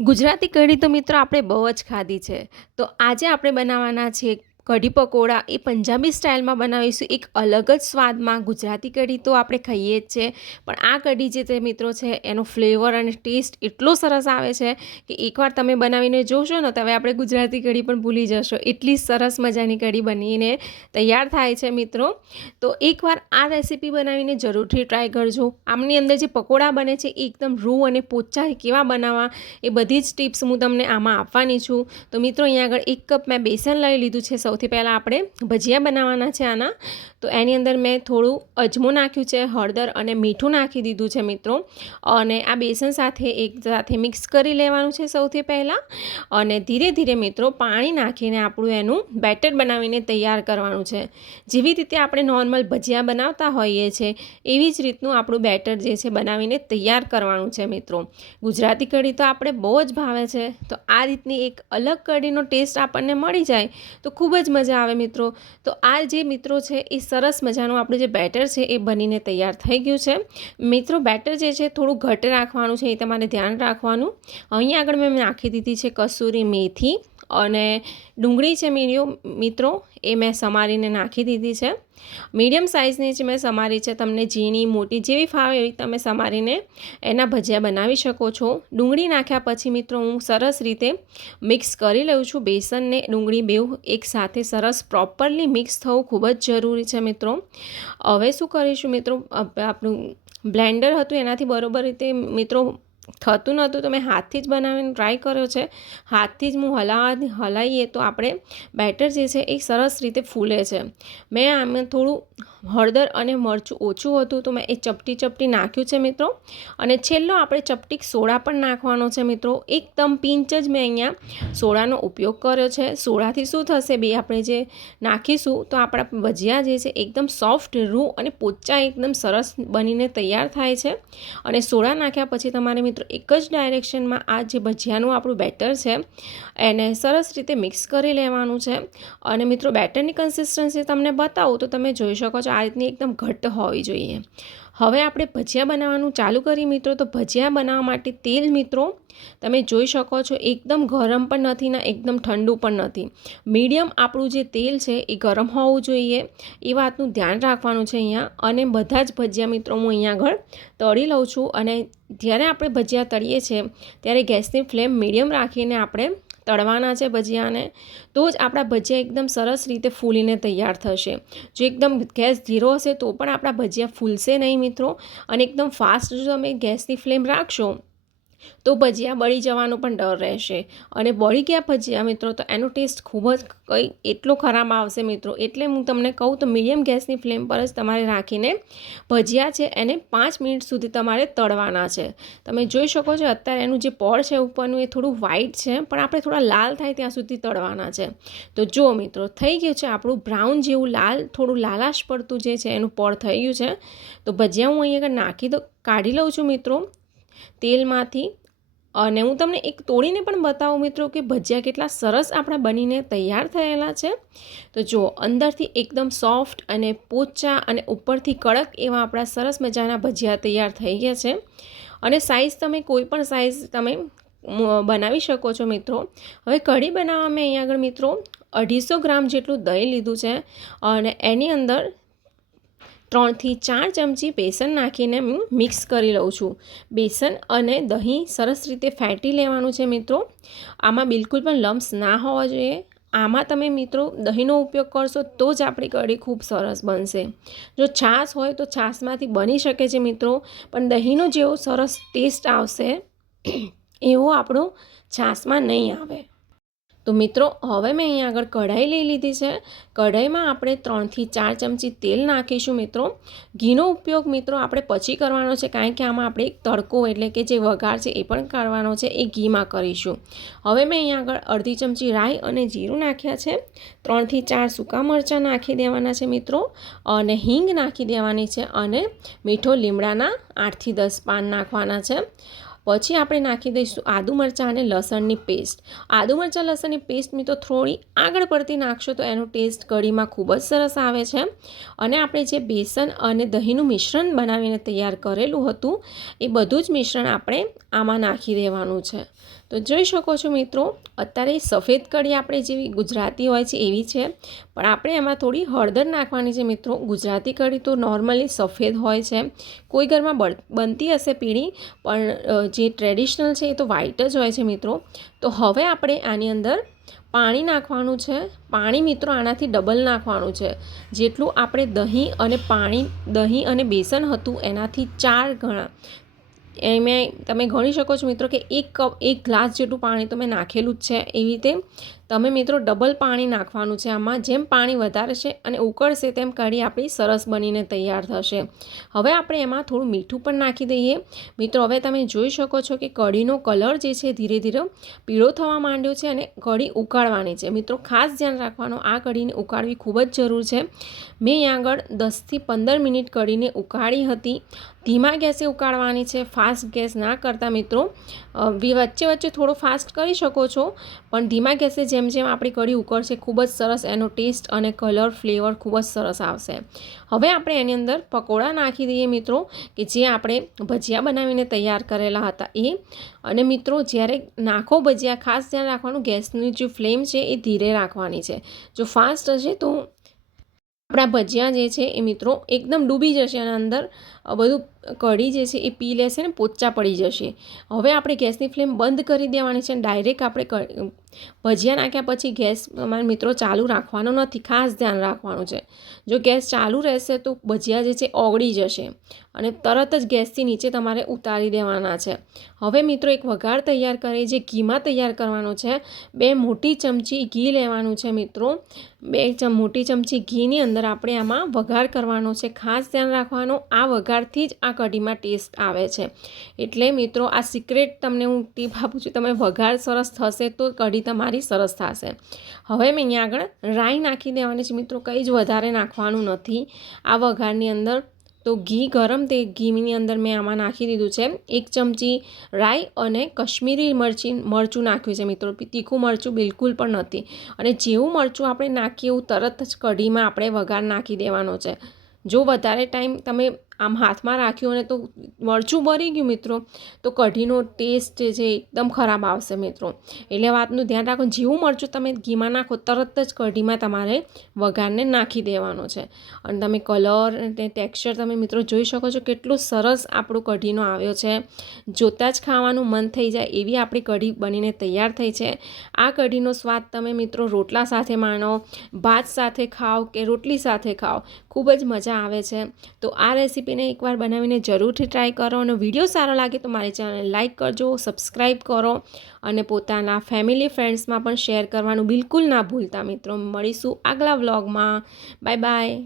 ગુજરાતી કઢી તો મિત્રો આપણે બહુ જ ખાધી છે. તો આજે આપણે બનાવવાના છે કઢી પકોડા એ પંજાબી સ્ટાઇલમાં બનાવીશું. એક અલગ જ સ્વાદમાં ગુજરાતી કઢી તો આપણે ખાઈએ જ છે. પણ આ કઢી જે તે મિત્રો છે, એનો ફ્લેવર અને ટેસ્ટ એટલો સરસ આવે છે કે એકવાર તમે બનાવીને જોશો ને તો હવે આપણે ગુજરાતી કઢી પણ ભૂલી જશો. એટલી સરસ મજાની કઢી બનીને તૈયાર થાય છે મિત્રો. તો એકવાર આ રેસીપી બનાવીને જરૂરથી ટ્રાય કરજો. આમની અંદર જે પકોડા બને છે, એ એકદમ રૂ અને પોચા કેવા બનાવવા, એ બધી જ ટિપ્સ હું તમને આમાં આપવાની છું. તો મિત્રો, અહીંયા આગળ એક કપ મેં બેસન લઈ લીધું છે સૌથી પહેલાં આપણે ભજીયા બનાવવાના છે આના. તો એની અંદર મેં થોડું અજમો નાખ્યું છે, હળદર અને મીઠું નાખી દીધું છે મિત્રો. અને આ બેસન સાથે એક સાથે મિક્સ કરી લેવાનું છે સૌથી પહેલાં. અને ધીરે ધીરે મિત્રો પાણી નાખીને આપણું એનું બેટર બનાવીને તૈયાર કરવાનું છે. જેવી રીતે આપણે નોર્મલ ભજીયા બનાવતા હોઈએ છીએ એવી જ રીતનું આપણું બેટર જે છે બનાવીને તૈયાર કરવાનું છે મિત્રો. ગુજરાતી કઢી તો આપણે બહુ જ ભાવે છે. તો આ રીતની એક અલગ કઢીનો ટેસ્ટ આપણને મળી જાય, તો ખૂબ જ મજા આવે મિત્રો. તો આ જે મિત્રો છે, એ સરસ મજાનું આપણું જે બેટર છે, એ બનીને તૈયાર થઈ ગયું છે. મિત્રો, બેટર જે છે, થોડું ઘટ રાખવાનું છે, એ તમારે ધ્યાન રાખવાનું. અહીંયા આગળ મેં નાખી દીધી છે કસૂરી મેથી. અને ડુંગળી છે મીડિયો, મિત્રો, એ મેં સમારીને નાખી દીધી છે. મીડિયમ સાઇઝની જે મેં સમારી છે. તમને ઝીણી, મોટી જેવી ફાવે એવી તમે સમારીને એના ભજીયા બનાવી શકો છો. ડુંગળી નાખ્યા પછી, મિત્રો, હું સરસ રીતે મિક્સ કરી લઉં છું. બેસનને ડુંગળી બેવ એકસાથે સરસ પ્રોપરલી મિક્સ થવું ખૂબ જ જરૂરી છે, મિત્રો. હવે શું કરીશું, મિત્રો? આપણું બ્લેન્ડર હતું એનાથી બરોબર રીતે, મિત્રો થતું નહોતું તો મેં હાથથી જ બનાવીને ટ્રાય કર્યો છે. હાથથી જ હું હલાવા હલાવીએ તો આપણે બેટર જે છે એ સરસ રીતે ફૂલે છે. મેં આમાં થોડું હળદર અને મરચું ઓછું હતું તો મેં એ ચપટી ચપટી નાખ્યું છે મિત્રો. અને છેલ્લો આપણે ચપટીક સોડા પણ નાખવાનો છે મિત્રો. એકદમ પિંચ જ મેં અહીંયા સોડાનો ઉપયોગ કર્યો છે. સોડાથી શું થશે બે આપણે જે નાખીશું તો આપણા ભજીયા જે છે એકદમ સોફ્ટ, રૂ અને પોચા એકદમ સરસ બનીને તૈયાર થાય છે. અને સોડા નાખ્યા પછી તમારે મિત્રો એક જ ડાયરેક્શનમાં આ જે ભજીયાનું આપણું બેટર છે એને સરસ રીતે મિક્સ કરી લેવાનું છે. અને મિત્રો બેટરની કન્સિસ્ટન્સી તમને બતાવું તો તમે જોઈ શકો છો આ રીતની એકદમ ઘટ્ટ હોવી જોઈએ. હવે આપણે ભજીયા બનાવવાનું ચાલુ કરી મિત્રો, તો ભજીયા બનાવવા માટે તેલ મિત્રો તમે જોઈ શકો છો, એકદમ ગરમ પણ નથી ને એકદમ ઠંડુ પણ નથી. મીડિયમ આપણું જે તેલ છે એ ગરમ હોવું જોઈએ, એ વાતનું ધ્યાન રાખવાનું છે અહીંયા. અને બધા જ ભજીયા મિત્રો હું અહીંયા આગળ તળી લઉં છું. અને જ્યારે આપણે ભજીયા તળીએ છીએ, ત્યારે ગેસની ફ્લેમ મીડિયમ રાખીને આપણે તળવાના છે ભજીયાને, તો જ આપણા ભજીયા એકદમ સરસ રીતે ફૂલીને તૈયાર થશે. જો એકદમ ગેસ ધીરો હશે તો પણ આપણા ભજીયા ફૂલશે નહીં મિત્રો, અને એકદમ ફાસ્ટ જો તમે ગેસની ફ્લેમ રાખશો તો ભજીયા બળી જવાનો પણ ડર રહેશે. અને બળી ગયા ભજીયા મિત્રો, તો એનો ટેસ્ટ ખૂબ જ કંઈ એટલો ખરાબ આવશે મિત્રો. એટલે હું તમને કહું, તો મીડિયમ ગેસની ફ્લેમ પર જ તમારે રાખીને ભજીયા છે એને પાંચ મિનિટ સુધી તમારે તળવાના છે. તમે જોઈ શકો છો, અત્યારે એનું જે પળ છે ઉપરનું એ થોડું વ્હાઈટ છે, પણ આપણે થોડા લાલ થાય ત્યાં સુધી તળવાના છે. તો જો મિત્રો, થઈ ગયું છે આપણું બ્રાઉન જેવું લાલ, થોડું લાલાશ પડતું જે છે એનું પળ થઈ ગયું છે. તો ભજીયા હું અહીંયા નાખી દઉં, કાઢી લઉં છું મિત્રો. તેલમાંથી. અને હું તમને એક તોડીને પણ બતાવું મિત્રો કે ભજીયા કેટલા સરસ આપણા બનીને તૈયાર થયેલા છે. તો જુઓ અંદરથી એકદમ સોફ્ટ અને પોચા અને ઉપરથી કડક એવા આપણા સરસ મજાના ભજીયા તૈયાર થઈ ગયા છે. અને સાઇઝ તમે કોઈ પણ સાઇઝ તમે બનાવી શકો છો મિત્રો. હવે કઢી બનાવવા મેં અહીંયા આગળ મિત્રો અઢીસો ગ્રામ જેટલું દહીં લીધું છે. અને એની અંદર ત્રણથી ચાર ચમચી બેસન નાખીને હું મિક્સ કરી લઉં છું. બેસન અને દહીં સરસ રીતે ફેંટી લેવાનું છે મિત્રો. આમાં બિલકુલ પણ લમ્સ ના હોવા જોઈએ. આમાં તમે મિત્રો દહીંનો ઉપયોગ કરશો તો જ આપણી કઢી ખૂબ સરસ બનશે. જો છાશ હોય તો છાશમાંથી બની શકે છે મિત્રો, પણ દહીંનો જેવો સરસ ટેસ્ટ આવશે, એવો આપણો છાશમાં નહીં આવે. તો મિત્રો, હવે મેં અહીંયા આગળ કઢાઈ લઈ લીધી છે. કઢાઈમાં આપણે ત્રણથી ચાર ચમચી તેલ નાખીશું મિત્રો. ઘીનો ઉપયોગ મિત્રો આપણે પછી કરવાનો છે, કારણ કે આમાં આપણે એક તડકો એટલે કે જે વઘાર છે એ પણ કરવાનો છે, એ ઘીમાં કરીશું. હવે મેં અહીંયા આગળ અડધી ચમચી રાઈ અને જીરું નાખ્યા છે. ત્રણથી ચાર સૂકા મરચાં નાખી દેવાના છે મિત્રો અને હિંગ નાખી દેવાની છે અને મીઠો લીમડાના આઠથી દસ પાન નાખવાના છે. પછી આપણે નાખી દઈશું આદુ મરચાં અને લસણની પેસ્ટ આદુ મરચાં, લસણની પેસ્ટ મિત્રો થોડી આગળ પડતી નાખશો તો એનો ટેસ્ટ કઢીમાં ખૂબ જ સરસ આવે છે. અને આપણે જે બેસન અને દહીંનું મિશ્રણ બનાવીને તૈયાર કરેલું હતું, એ બધું જ મિશ્રણ આપણે આમાં નાખી દેવાનું છે. તો જોઈ શકો છો મિત્રો, અત્યારે સફેદ કઢી આપણે જેવી ગુજરાતી હોય છે એવી છે, પણ આપણે એમાં થોડી હળદર નાખવાની છે મિત્રો. ગુજરાતી કઢી તો નોર્મલી સફેદ હોય છે. કોઈ ઘરમાં બનતી હશે પીળી પણ જે ટ્રેડિશનલ છે એ તો વ્હાઈટ જ હોય છે મિત્રો. તો હવે આપણે આની અંદર પાણી નાખવાનું છે. પાણી મિત્રો આનાથી ડબલ નાખવાનું છે. જેટલું આપણે દહીં અને પાણી, દહીં અને બેસન હતું એનાથી ચાર ગણા. એમાં તમે ગણી શકો છો મિત્રો કે એક કપ, એક ગ્લાસ જેટલું પાણી તો મેં નાખેલું જ છે એવી રીતે. તમે મિત્રો ડબલ પાણી નાખવાનું છે આમાં. જેમ પાણી વધારે છે અને ઉકળશે, તેમ કઢી આપણી સરસ બનીને તૈયાર થશે. હવે આપણે એમાં થોડું મીઠું પણ નાખી દઈએ. મિત્રો, હવે તમે જોઈ શકો છો કે કઢીનો કલર જે છે ધીરે ધીરે પીળો થવા માંડ્યો છે અને કઢી ઉકાળવાની છે. મિત્રો, ખાસ ધ્યાન રાખવાનું, આ કઢીને ઉકાળવી ખૂબ જ જરૂર છે. મેં અહીં આગળ દસથી પંદર મિનિટ કઢીને ઉકાળી હતી. ધીમા ગેસે ઉકાળવાની છે, ફાસ્ટ ગેસ ના કરતા મિત્રો. વચ્ચે વચ્ચે થોડો ફાસ્ટ કરી શકો છો, પણ ધીમા ગેસે જેમ જેમ જેમ આપણી કઢી ઉકળશે, ખૂબ જ સરસ એનો ટેસ્ટ અને કલર ફ્લેવર ખૂબ જ સરસ આવશે. હવે આપણે એની અંદર પકોડા નાખી દઈએ મિત્રો, કે જે આપણે ભજીયા બનાવીને તૈયાર કરેલા હતા એ. અને મિત્રો, જ્યારે નાખો ભજીયા, ખાસ ધ્યાન રાખવાનું, ગેસની જે ફ્લેમ છે એ ધીરે રાખવાની છે. જો ફાસ્ટ હશે તો આપણા ભજીયા જે છે એ મિત્રો એકદમ ડૂબી જશે અને અંદર બધું કઢી જે છે એ પી લેશે ને પોચા પડી જશે. હવે આપણે ગેસની ફ્લેમ બંધ કરી દેવાની છે અને ડાયરેક્ટ આપણે ભજીયા નાખ્યા પછી ગેસ તમારે મિત્રો ચાલુ રાખવાનો નથી, ખાસ ધ્યાન રાખવાનું છે. જો ગેસ ચાલુ રહેશે તો ભજીયા જે છે ઓગળી જશે અને તરત જ ગેસથી નીચે તમારે ઉતારી દેવાના છે. હવે મિત્રો એક વઘાર તૈયાર કરી જે ઘીમાં તૈયાર કરવાનો છે. બે મોટી ચમચી ઘી લેવાનું છે મિત્રો. બે ચમ, મોટી ચમચી ઘીની અંદર આપણે આમાં વઘાર કરવાનો છે. ખાસ ધ્યાન રાખવાનું, આ વઘારથી જ આ કઢીમાં ટેસ્ટ આવે છે. એટલે મિત્રો આ સિક્રેટ તમને હું ટીપ આપું છું, તમે વઘાર સરસ થશે તો કઢી તમારી સરસ થશે. હવે મેં અહીંયા આગળ રાઈ નાખી દેવાની છે. મિત્રો, કંઈ જ વધારે નાખવાનું નથી. આ વઘારની અંદર તો ઘી, ગરમ તે ઘીની અંદર મેં આમાં નાખી દીધું છે. એક ચમચી રાઈ અને કશ્મીરી મરચી, મરચું નાખ્યું છે. મિત્રો, તીખું મરચું બિલકુલ પણ નથી. અને જેવું મરચું આપણે નાખીએ એવું તરત જ કઢીમાં આપણે વઘાર નાખી દેવાનો છે. જો વધારે ટાઈમ તમે આમ હાથમાં રાખ્યું અને તો મરચું બળી ગયું મિત્રો. તો કઢીનો ટેસ્ટ જે એકદમ ખરાબ આવશે મિત્રો. એટલે વાતનું ધ્યાન રાખો, જેવું મરચું તમે ઘીમાં નાખો, તરત જ કઢીમાં તમારે વઘારને નાખી દેવાનો છે. અને તમે કલર અને ટેક્સચર તમે મિત્રો જોઈ શકો છો કેટલું સરસ આપણું કઢીનો આવ્યો છે. જોતાં જ ખાવાનું મન થઈ જાય એવી આપણી કઢી બનીને તૈયાર થઈ છે. આ કઢીનો સ્વાદ તમે મિત્રો રોટલા સાથે માણો, ભાત સાથે ખાઓ કે રોટલી સાથે ખાઓ, ખૂબ જ મજા આવે છે. તો આ રેસીપી રેસીપીને એકવાર બનાવીને જરૂરથી ટ્રાય કરો અને વીડિયો સારો લાગે તો મારી ચેનલને લાઇક કરજો સબસ્ક્રાઈબ કરો અને પોતાના ફેમિલી ફ્રેન્ડ્સમાં પણ શેર કરવાનું બિલકુલ ના ભૂલતા મિત્રો. મળીશું આગલા વ્લોગમાં બાય બાય